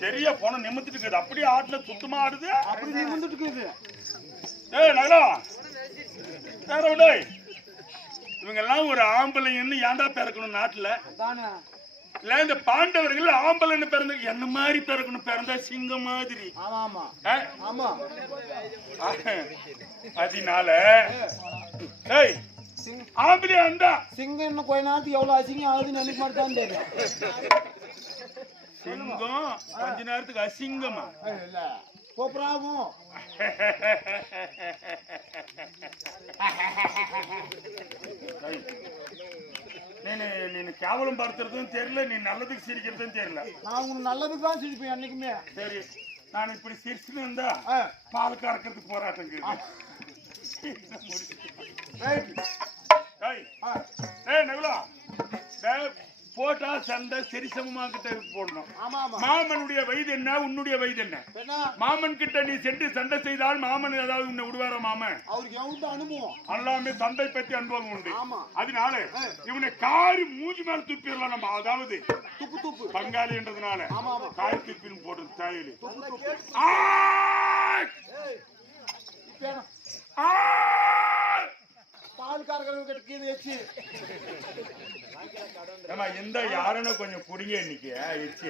சரியா போன நிமிந்துட்டு இருக்குது. அப்படியே ஆட்டுல சுத்தமா ஆடுது. அப்படி நிமிந்துட்டு இருக்குது. ஏய் நகலா இவங்க எல்லாம் ஒரு ஆம்பளைன்னு ஏன்டா பிறக்கணும் நாட்டுல? இல்ல இந்த பாண்டவர்கள் ஆம்பளைன்னு பிறந்த என்ன மாதிரி பிறக்கணும், பிறந்தா சிங்கம் மாதிரி. அதனால ஆம்பளை அந்த சிங்கம் இன்னும் கொஞ்ச நேரத்துக்கு எவ்வளவு அசிங்கம் ஆகுதுன்னு எனக்கு மட்டும் தான் தெரியும். சிங்கம் கொஞ்ச நேரத்துக்கு அசிங்கமா கோப்பராகும். நீ கேவலம் பார்த்துறதும் தெரியல, நீ நல்லதுக்கு சிரிக்கிறதும் தெரியல. நான் உங்களுக்கு நல்லதுக்கு தான் சிரிப்பேன் என்னைக்குமே. சரி, நான் இப்படி சிரிச்சுன்னு இருந்தா பால் கறக்கிறதுக்கு போராட்டங்க. போட்டா சண்டை சரிசமமா கிட்ட போடணும். மாமனுடைய வயது என்ன, உன்னுடைய வயது என்ன? மாமன் கிட்ட நீ சென்று சண்டை செய்தால் மாமன் ஏதாவது உன்னை விடுவாரா? மாமன் அவருக்கு எவ்வளவு அனுபவம், எல்லாமே சண்டை பற்றி அனுபவம் உண்டு. அதனால இவனை காரி மூஞ்சி மேல துப்பிடலாம் நம்ம. அதாவது துப்பு துப்பு பங்காளின்றதுனால காரி துப்பின்னு போடுறது தாயலி. பால் காரர்கள் கீழே வச்சு எந்த யாருன்னு கொஞ்சம் குடிங்க. இன்னைக்கு எச்சு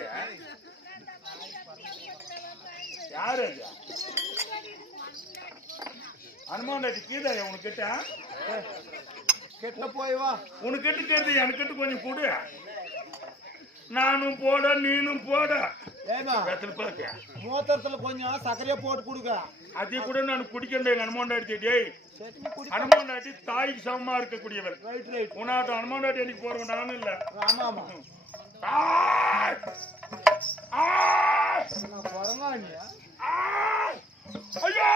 யாரு அனுமான் கீதா உனக்கு கிட்ட கெட்ட போய் வா. உனக்கு கிட்ட கேட்டு எனக்கு கிட்ட கொஞ்சம் கொடு. நானும் போட நீனும் போட. மூத்தத்துல கொஞ்சம் சர்க்கரையா போட்டு கொடுக்க. அதே கூட நான் குடிக்கிறேன். எங்க அனுமாண்டாட்டி அனுமாண்டாட்டி தாய்க்கு சமமா இருக்கக்கூடியவர். உன்னாட்டம் அனுமாண்டாட்டி எனக்கு போற வேண்டாம்னு இல்ல. ஐயோ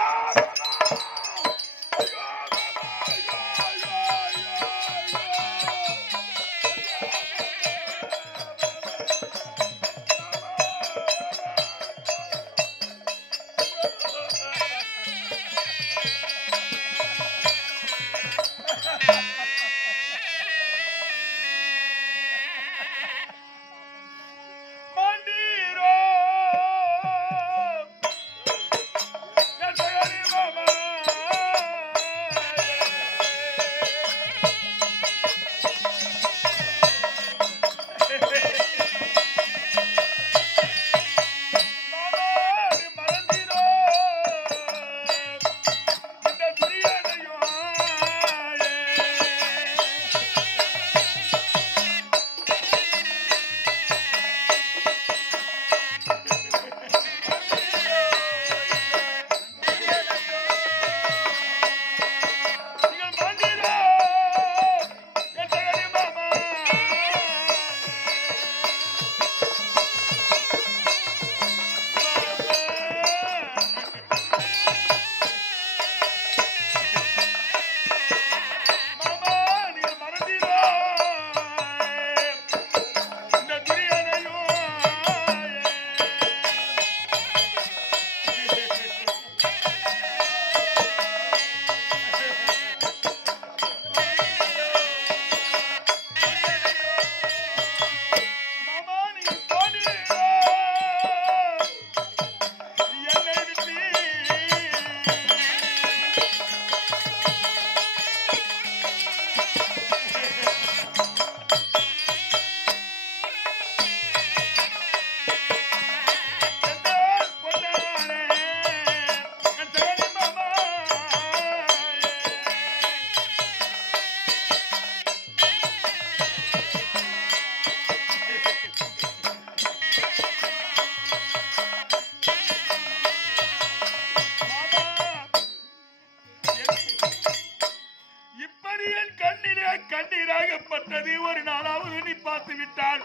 கண்ணீராகப்பட்டது ஒரு நாளாவது நீ பார்த்து விட்டால்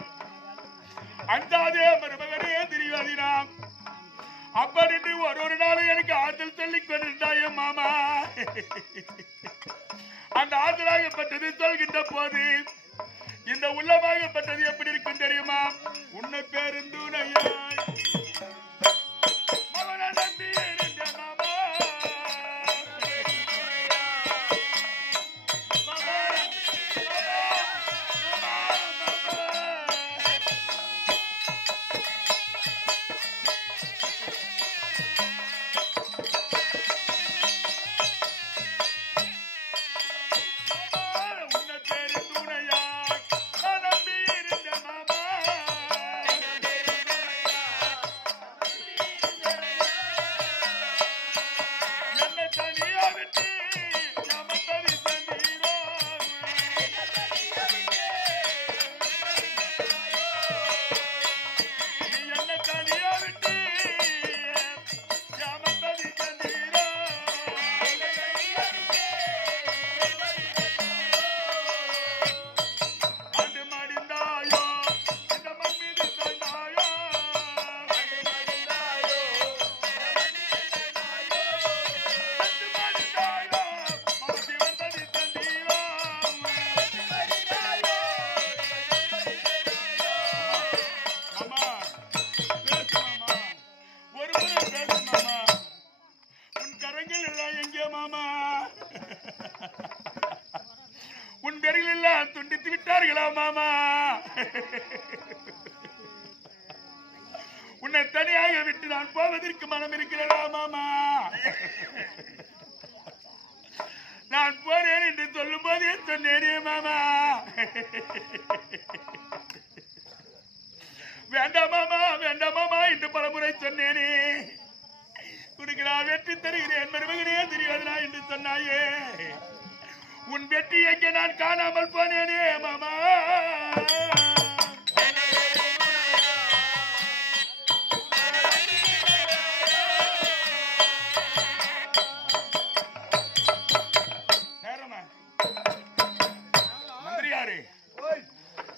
அஞ்சாதே மருமகனே திரிவதினாம். அப்படி ஒரு நாள் எனக்கு ஆற்றல் சொல்லிக் கொண்டிருந்தாயே மாமா. அந்த ஆற்றலாகப்பட்டது சொல்கின்ற போது இந்த உள்ளமாகப்பட்டது எப்படி இருக்கும் தெரியுமா? உன்னை பேருந்துணையாய் மகனை நம்பி இருந்த மாமா. உன்னை தனியாக விட்டு நான் போவதற்கு மனம் இருக்கிறதா மாமா? நான் போறேன் என்று சொல்லும் போதே சொன்னேனே மாமா. வேண்டாம் மாமா, வேண்டாம் மாமா என்று பலமுறை சொன்னேனே. உனக்கு நான் வெற்றி தருகிறேன் மருமகனே தெரியாதா என்று சொன்னாயே. உன் வெற்றி எங்கே நான் காணாமல் போனேனே மாமா.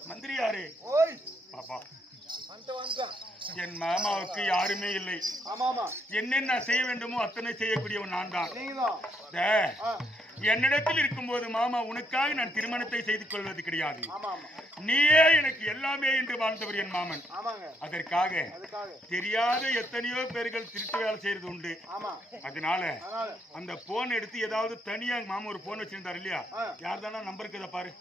மந்திரியாரே பாப்பா, என் மாமாவுக்கு யாருமே இல்லை. என்னென்ன செய்ய வேண்டுமோ அத்தனை செய்யக்கூடியவன் நான் தான். என்னிடத்தில் இருக்கும்போது மாமா உனக்காக நான் திருமணத்தை செய்து கொள்வது கிடையாது. நீயே எனக்கு எல்லாமே என்று வாழ்ந்தவர் என் மாமன். அதற்காக தெரியாத எத்தனையோ பேர்கள் திருட்டு வேலை செய்யறது உண்டு. அதனால அந்த போன் எடுத்து ஏதாவது தனியா மாமா ஒரு போன் வச்சிருந்தாரு இல்லையா, யார் தானா நம்பருக்கு இதை பாரு.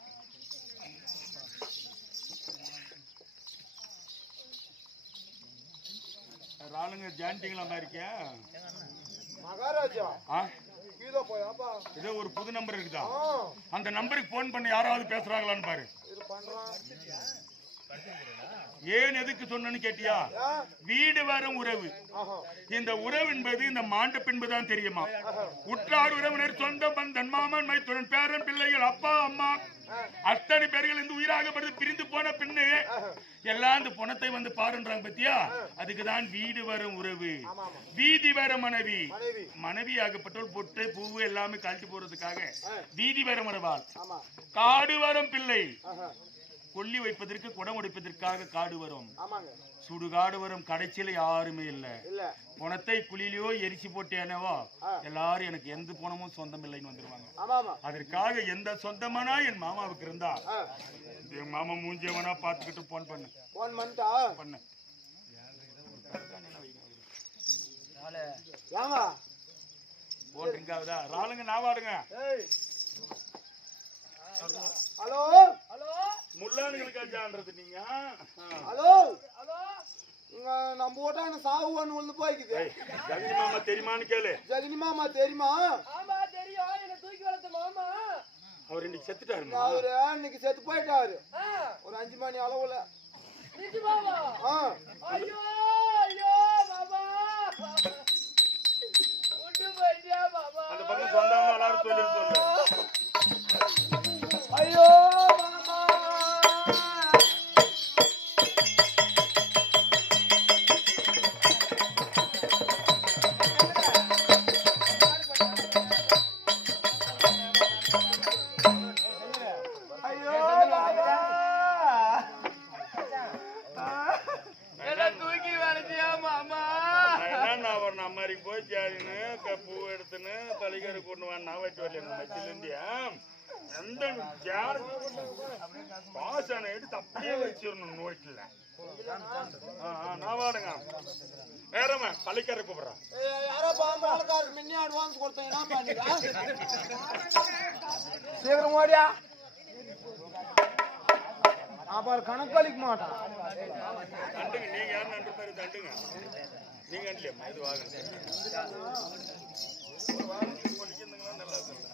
ஆளுங்க ஜான்டிங்களா இருக்கியா மகாராஜா? ஏதோ ஒரு புது நம்பர் இருக்குதா? அந்த நம்பருக்கு போன் பண்ணி யாராவது பேசுறாங்களான்னு பாரு. ஏன் எதுக்கு சொன்னு கேட்டியா? வீடு வரும் உறவு. இந்த உறவு என்பது இந்த மாண்ட பின்புதான் தெரியுமா. உற்றார் உறவினர் சொந்த பந்தன் மாமன் மைத்துடன் பேரன் பிள்ளைகள் அப்பா அம்மா அத்தனை பேர்கள் இந்த உயிராகப்படுது பிரிந்து போன பின்னு எல்லாம் இந்த பணத்தை வந்து பாருன்றாங்க பத்தியா. அதுக்குதான் வீடு வரும் உறவு. வீதி வர மனைவி. மனைவி ஆகப்பட்டோல் பொட்டு பூவு எல்லாமே கழட்டி போறதுக்காக வீதி வர மரவாள். காடு வரும் பிள்ளை. கொல்லி வைப்பதற்கு குடம் உடைப்பதற்காக காடு வரும். சுடுகாடு வரும். கடைசியில யாருமே இல்ல. பணத்தை குழியிலயோ எரிச்சு போட்டேனவோ எல்லாரும் எனக்கு எந்த பணமும் சொந்தம் இல்லைன்னு வந்துருவாங்க. அதற்காக எந்த சொந்தமானா என் மாமாவுக்கு இருந்தா என் மாமா மூஞ்சியவனா பாத்துக்கிட்டு போன் பண்ணு பண்ணு. போட்டுங்காவதா ராளுங்க நாவாடுங்க. ஹலோ ஹலோ முல்லானுங்களுக்கான்றது நீங்க. ஹலோ ஹலோ நம்ம ஓட்டான சாவுவான்னு ஒண்ணு போய்க்குது. ஜெகனி மாமா தெரியுமான்னு கேளு. ஜெகனி மாமா தெரியுமா? ஆமா தெரியும். என்ன தூக்கி வளர்த்த மாமா. அவர் இன்னைக்கு செத்துட்டாரு. அவரு இன்னைக்கு செத்து போயிட்டாரு ஒரு 5 மணி அளவுல. நிஜமாவா? ஐயோ ஐயோ மாமா, விட்டு போயிட்டியா மாமா? அந்த பக்கம் சொந்தமா எல்லாரும் சொல்லு. ஐயோ பூ எடுத்துன்னு தலைக்கறி கொண்டு வாங்க வெட்டி வரல மச்சிலிந்தியா எந்த பாசான எடுத்து அப்படியே வச்சிடணும் நோட்டில். நான் வாடுங்க வேறமா பள்ளிக்கார கூப்பிடுறான். யாரோ பாலக்காரருக்கு முன்னே அட்வான்ஸ் கொடுத்தீங்கன்னா பண்ணிடா. சீக்கிரம் ஓடியா. அப்புறம் கணக்கு அளிக்க மாட்டான். தண்டுங்க நீங்க யாரும் நண்டு மாதிரி தண்டுங்க. நீங்க இல்லையா இது வாங்க நல்லா இருக்கும்.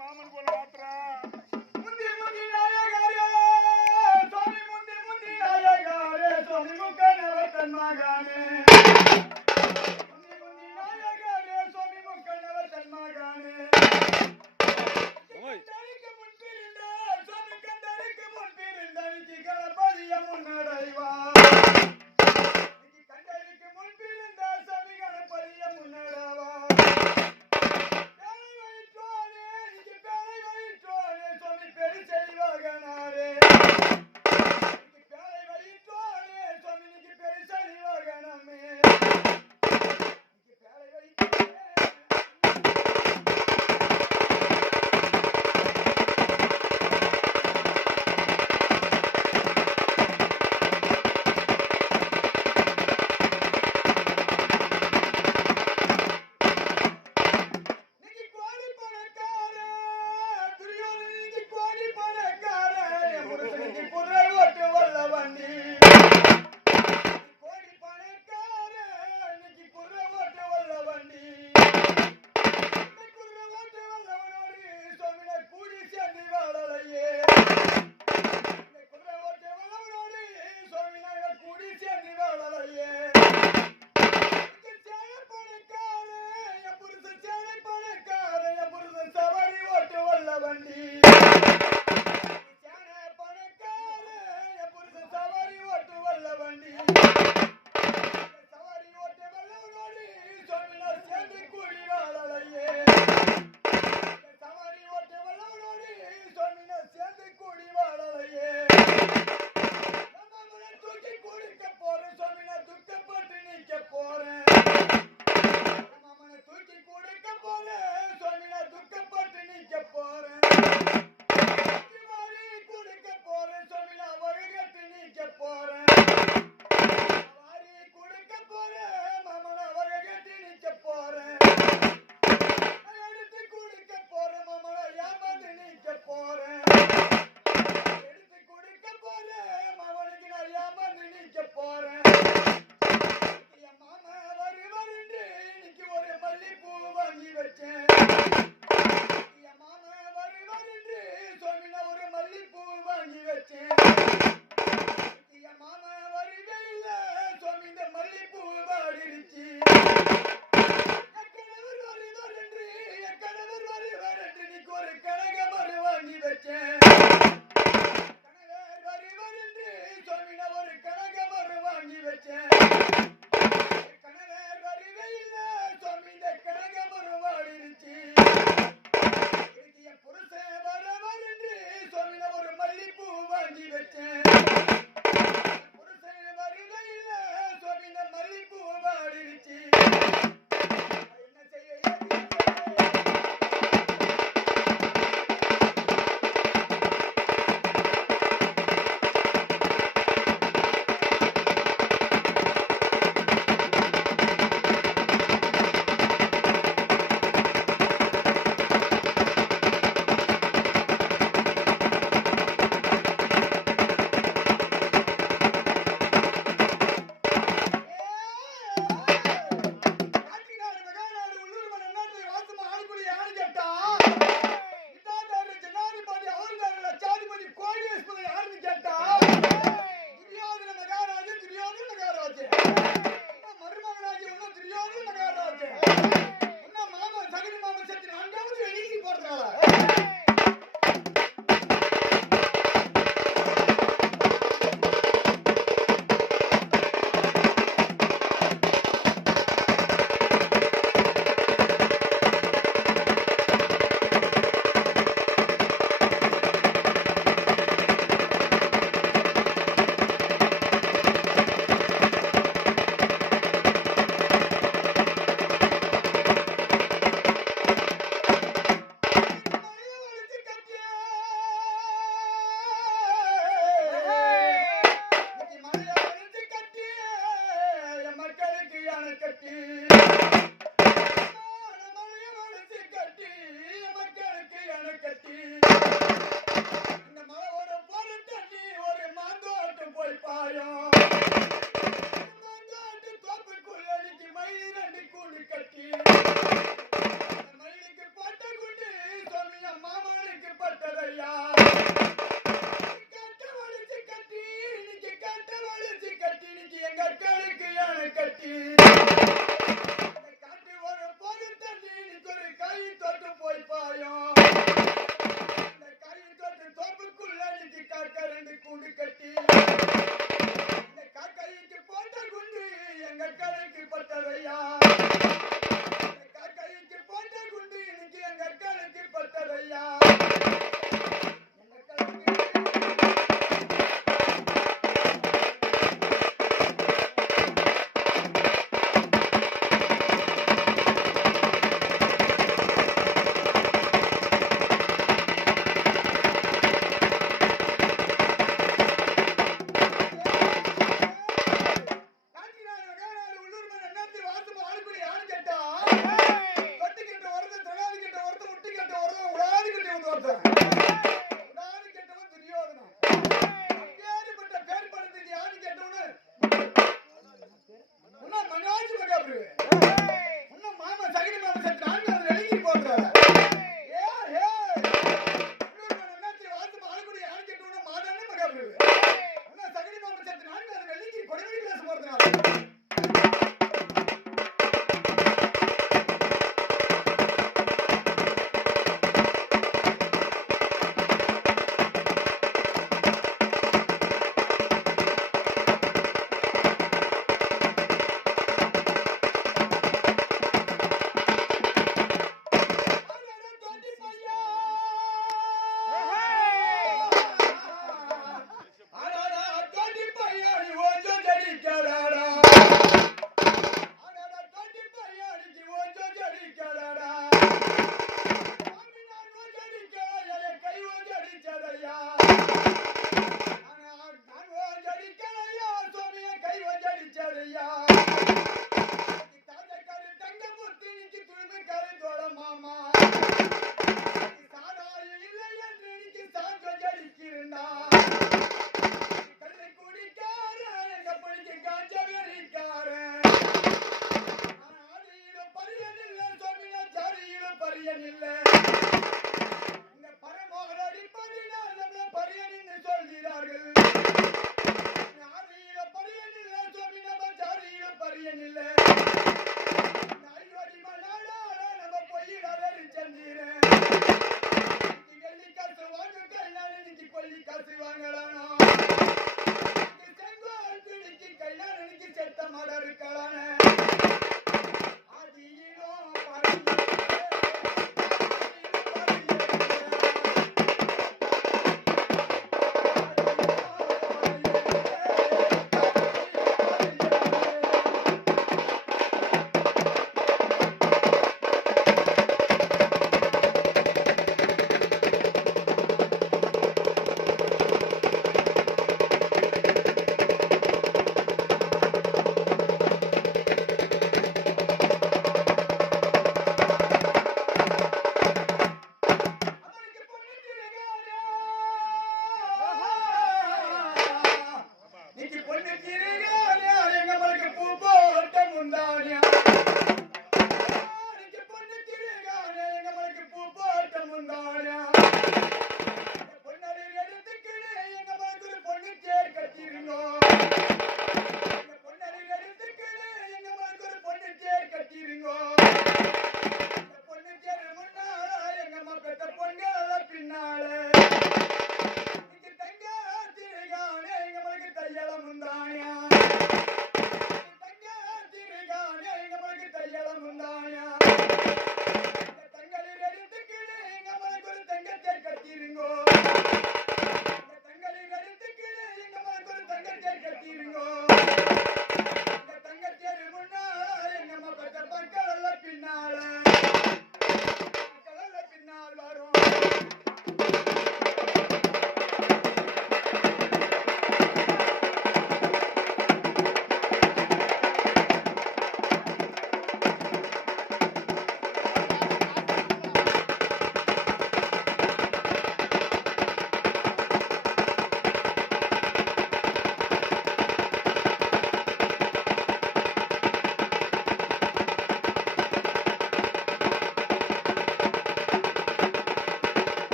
மாமன் போல மாத்திரம் முந்தி முந்தி நாயகாரே சாமி முந்தி பரியன் இல்ல இந்த பரமோகன் அடிப்படையினால் நம்மள பரியன் என்று சொல்கிறார்கள் ஆதியில பரியன் இல்ல சுவாமி நம்ம ஜாதியில பரியன் இல்ல நாய்வடி மணாளால நம்ம பொய்யிட வெறி செஞ்சீரேன் வெள்ளி காசு வாங்க கைநாள் இன்னைக்கு கொல்லி காசு வாங்கலானோ செங்கோல் பிடிக்கு கைநாள் இன்னைக்கு செத்த மாட இருக்கலான ஆதியிலும் பரியன்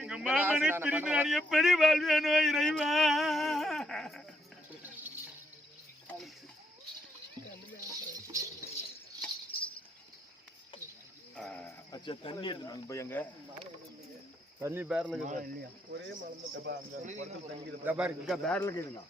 எங்க மாமனை பிரிந்து நான் எப்படி வாழ்வேனோ இறைவா. அச்சா தண்ணி எடுத்து பையங்க தண்ணி பேரல ஒரே மலர்ந்த பேரல இருக்குதுங்க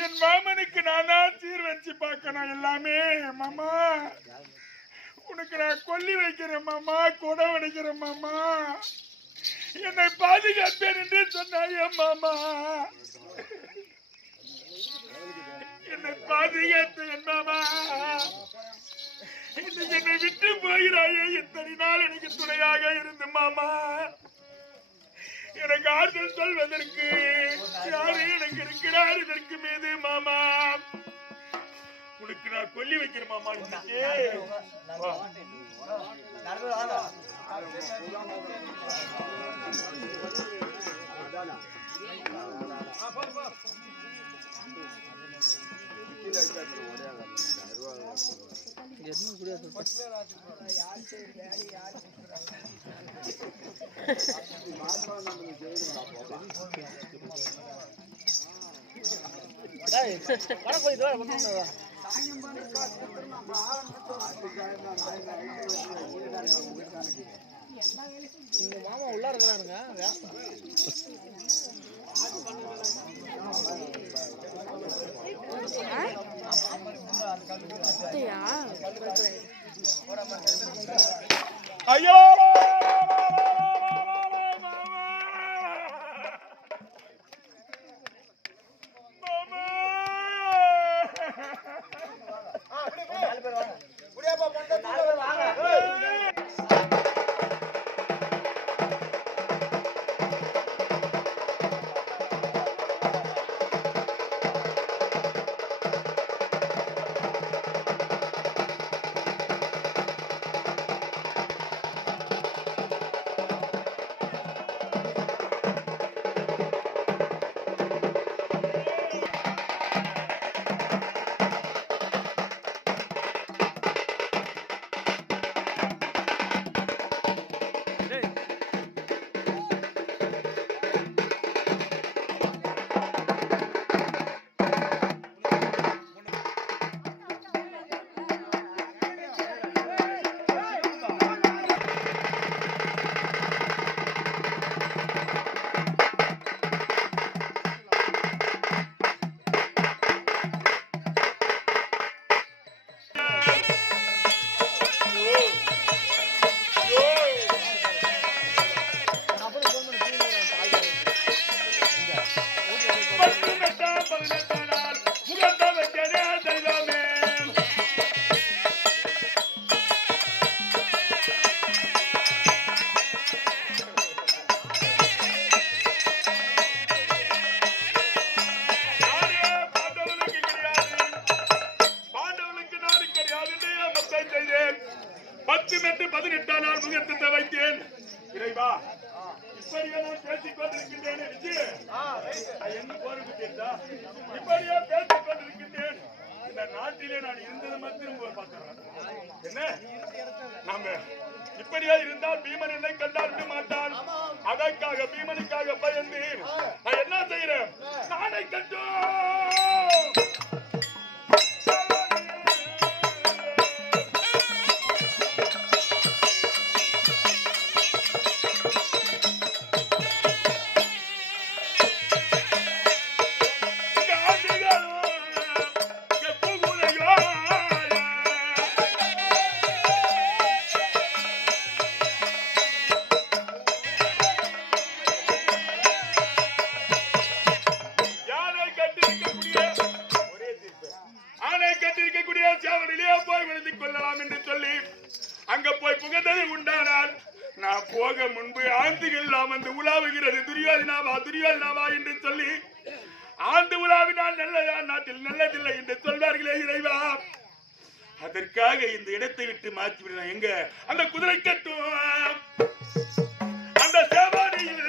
என் மாமனுக்கு நானா சீர் வச்சு பார்க்கணும் எல்லாமே. மாமா உனக்கு நான் கொல்லி வைக்கிறேன் மாமா, குடம் அடிக்கிறேன் மாமா, என்னை பாதுகாப்பேன் என்று சொன்னாய மாமா. என்னை பாதுகாத்தேன் மாமா. இன்னைக்கு என்னை விட்டு போகிறாயே, இத்தனை நாள் எனக்கு துணையாக இருந்து மாமா. எனக்கு ஆறுதல் சொல்வதற்கு யாரு எனக்கு இருக்கிறார் இதற்கு மீது மாமா. உனக்கு நான் கொல்லி வைக்கிறேன் மாமா. மாமா உள்ள இருக்கிறாருங்க. ஐயோ இப்படியா இருந்தால் பீமன் என்னை கண்டால் விட மாட்டான். அதற்காக பீமனுக்காக பயந்து நான் என்ன செய்யறேன், நானை கண்டோம். அங்க போய் புகழ்ந்தது உண்டானால் நான் போக முன்பு ஆண்டுகள்லாம் வந்து உலாவுகிறது துரியோதனாவா துரியோதனாவா என்று சொல்லி ஆண்டு உலாவினால் நல்லதா நாட்டில் நல்லதில்லை என்று சொல்வார்களே இறைவா. அதற்காக இந்த இடத்தை விட்டு மாற்றி விடுறேன். எங்க அந்த குதிரை கட்டும் அந்த சேவாடியில்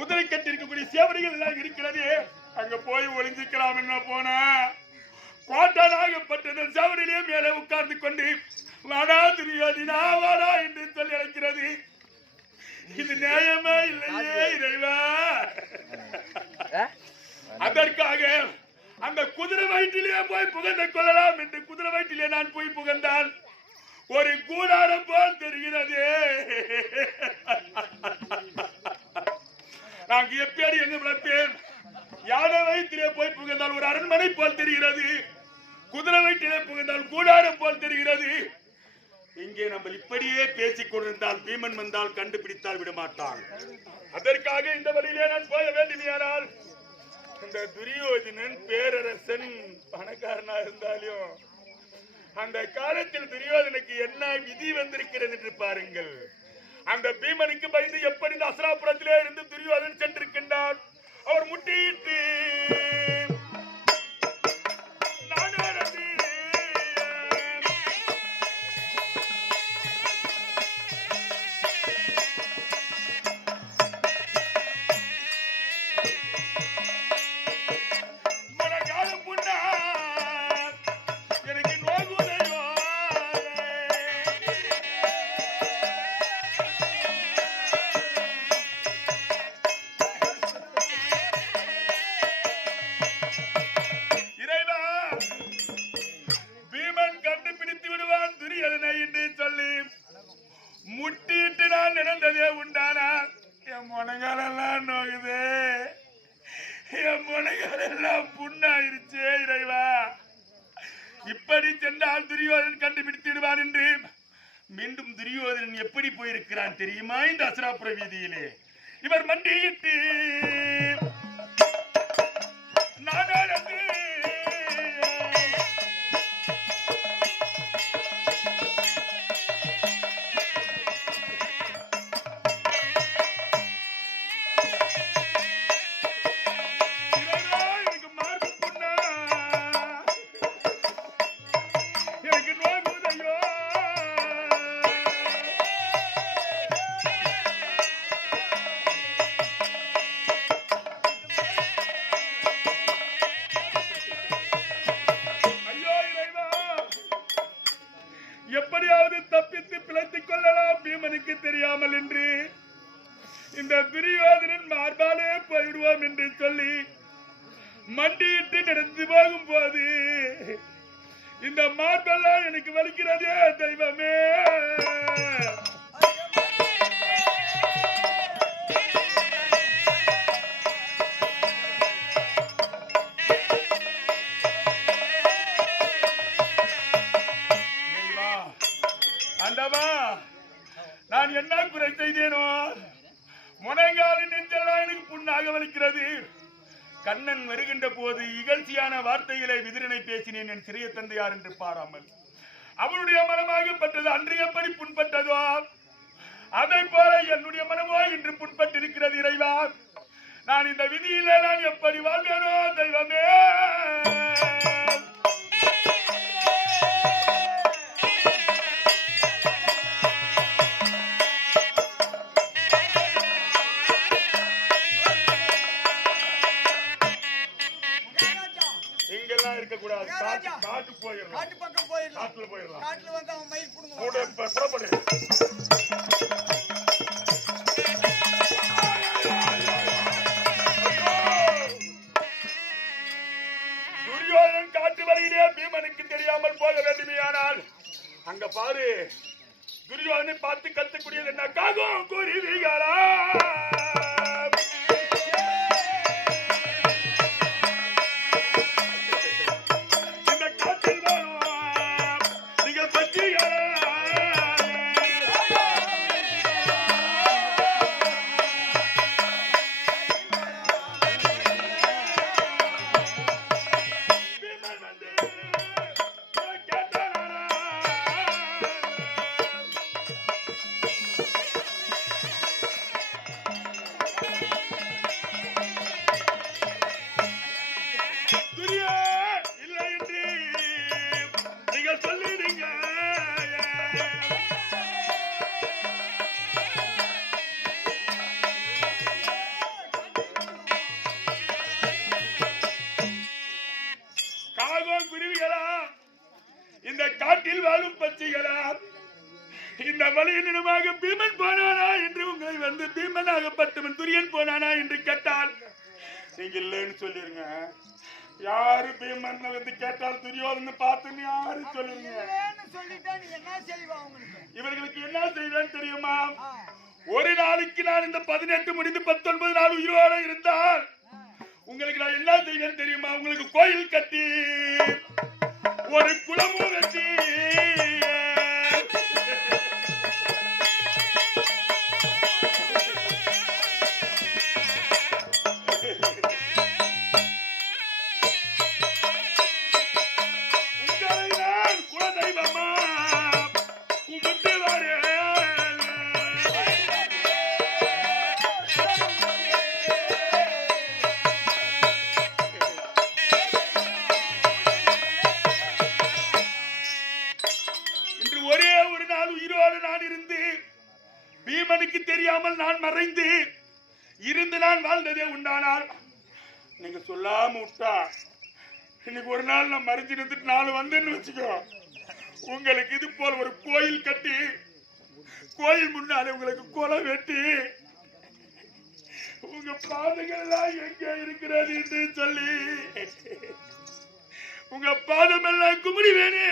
குதிரை கட்டிருக்கக்கூடிய சேவடிகள் எல்லாம் இருக்கிறது. அங்க போய் ஒளிஞ்சிக்கலாம் என்ன போன கோட்டானாகப்பட்ட சேவடியிலே மேலே உட்கார்ந்து கொண்டு வாடா துரியோதனா வாடா என்று சொல்லி அழைக்கிறது. இது நியாயமே இல்லையே இறைவா. அதற்காக அந்த குதிரை வயிற்றிலே போய் புகழ்ந்து கொள்ளலாம் என்று குதிரை வயிற்றிலே நான் போய் புகழ்ந்தால் ஒரு கூடாரம் போல் தெரிகிறது. நாங்க எப்படி எங்க விளப்பேன்? யானை வயிற்றிலே போய் புகழ்ந்தால் ஒரு அரண்மனை போல் தெரிகிறது. குதிரை வயிற்றிலே புகழ்ந்தால் கூடாரம் போல் தெரிகிறது. இங்கே நம்ம இப்படியே பேசிக் கொண்டிருந்தால் பீமன் வந்தால் கண்டுபிடித்தால் விடமாட்டான். அதற்காக இந்த வழியிலே நான் போக வேண்டுமையானால் இந்த துரியோதனன் பேரரசன் பணக்காரனா இருந்தாலும் அந்த காலத்தில் துரியோதனுக்கு என்ன விதி வந்திருக்கிறது என்று பாருங்கள். அந்த பீமனுக்கு பயந்து எப்படி இந்த அசராபுரத்திலே இருந்து துரியோதனன் சென்றிருக்கின்றான். அவர் முட்டிட்டு முட்டிட்டு நான் நடந்ததே உண்டானா என் முனகாலெல்லாம் நோகுது. என் முனகாலெல்லாம் புண்ணாயிருச்சே இறைவா. இப்படி சென்றால் துரியோதனன் கண்டுபிடித்து விடுவான் என்று மீண்டும் துரியோதனன் எப்படி போயிருக்கிறான் தெரியுமா? இந்த அசராபுர வீதியிலே இவர் மண்டியிட்டு நாடானது எப்படியாவது தப்பித்து பிழைத்துக் கொள்ளலாம் பீமனுக்கு தெரியாமல் என்று இந்த துரியோதனன் மார்பாலே போயிடுவோம் என்று சொல்லி மண்டியிட்டு நடந்து போகும் போது இந்த மார்பெல்லாம் எனக்கு வலிக்கிறதே தெய்வமே. நான் என்ன குறை செய்தேனோ? முனைங்காலின் நெஞ்செல்லாம் எனக்கு புண்ணாக வலிக்கிறது. கண்ணன் வருகின்ற போது இகழ்ச்சியான வார்த்தைகளை விதிரனை பேசினேன் என் சிறிய தந்தையார் என்று பாராமல் அவனுடைய மனமாகப்பட்டது அன்று எப்படி புண்பட்டதோ அதை போல என்னுடைய மனமோ இன்று புண்பட்டிருக்கிறது இறைவா. நான் இந்த விதியிலே நான் எப்படி வாழ்வேனோ தெய்வமே. காட்டு போயிடலாம். காட்டு பக்கம் போயிடலாம். காட்டுல போயிடலாம். காட்டுல வந்து அவன் மயில் புடுங்க. புறப்படு. துரியோதனன் காட்டு வழியிலே பீமனுக்கு தெரியாமல் போக வேண்டுமையானால் அங்க பாரு துரியோதனை பார்த்து கத்துக்கூடியது என்ன? காகம் குருவிகளா காட்டில் வாழும் பச்சைகளா இந்த வழியினிடமாக பீமன் போனானா என்று உங்களை வந்து பீமனாகப்பட்டவன் துரியன் போனானா என்று கேட்டால் நீங்க இல்லைன்னு சொல்லிருங்க. யாரு பீமன் வந்து கேட்டால் துரியோதனை பார்த்துன்னு யாரு சொல்லுங்க. இவர்களுக்கு என்ன செய்வேன் தெரியுமா? ஒரு நாளைக்கு நான் இந்த 18 முடிந்து 19 நாள் உயிரோட இருந்தால் உங்களுக்கு நான் என்ன செய்வேன் தெரியுமா? உங்களுக்கு கோயில் கட்டி ஒரு குளமும் வெட்டி உங்களை நான் குலதெய்வமா கும்பிட்டு வரேன். இன்று ஒரே ஒரு நாள் உயிரோடு நான் இருந்து பீமனுக்கு தெரியாமல் நான் மறைந்து இருந்து நான் வாழ்ந்ததே உண்டானால் நீங்க சொல்லாம விட்டா இன்னைக்கு ஒரு நாள் நான் மறைஞ்சு இருந்துட்டு நாலு வந்தேன்னு வச்சுக்கோ, உங்களுக்கு இது போல ஒரு கோயில் கட்டி கோயில் முன்னாலே உங்களுக்கு குளம் வெட்டி உங்க பாதங்கள் எல்லாம் எங்க இருக்கிறது என்று சொல்லி உங்க பாதம் எல்லாம் கும்பிடுவேனே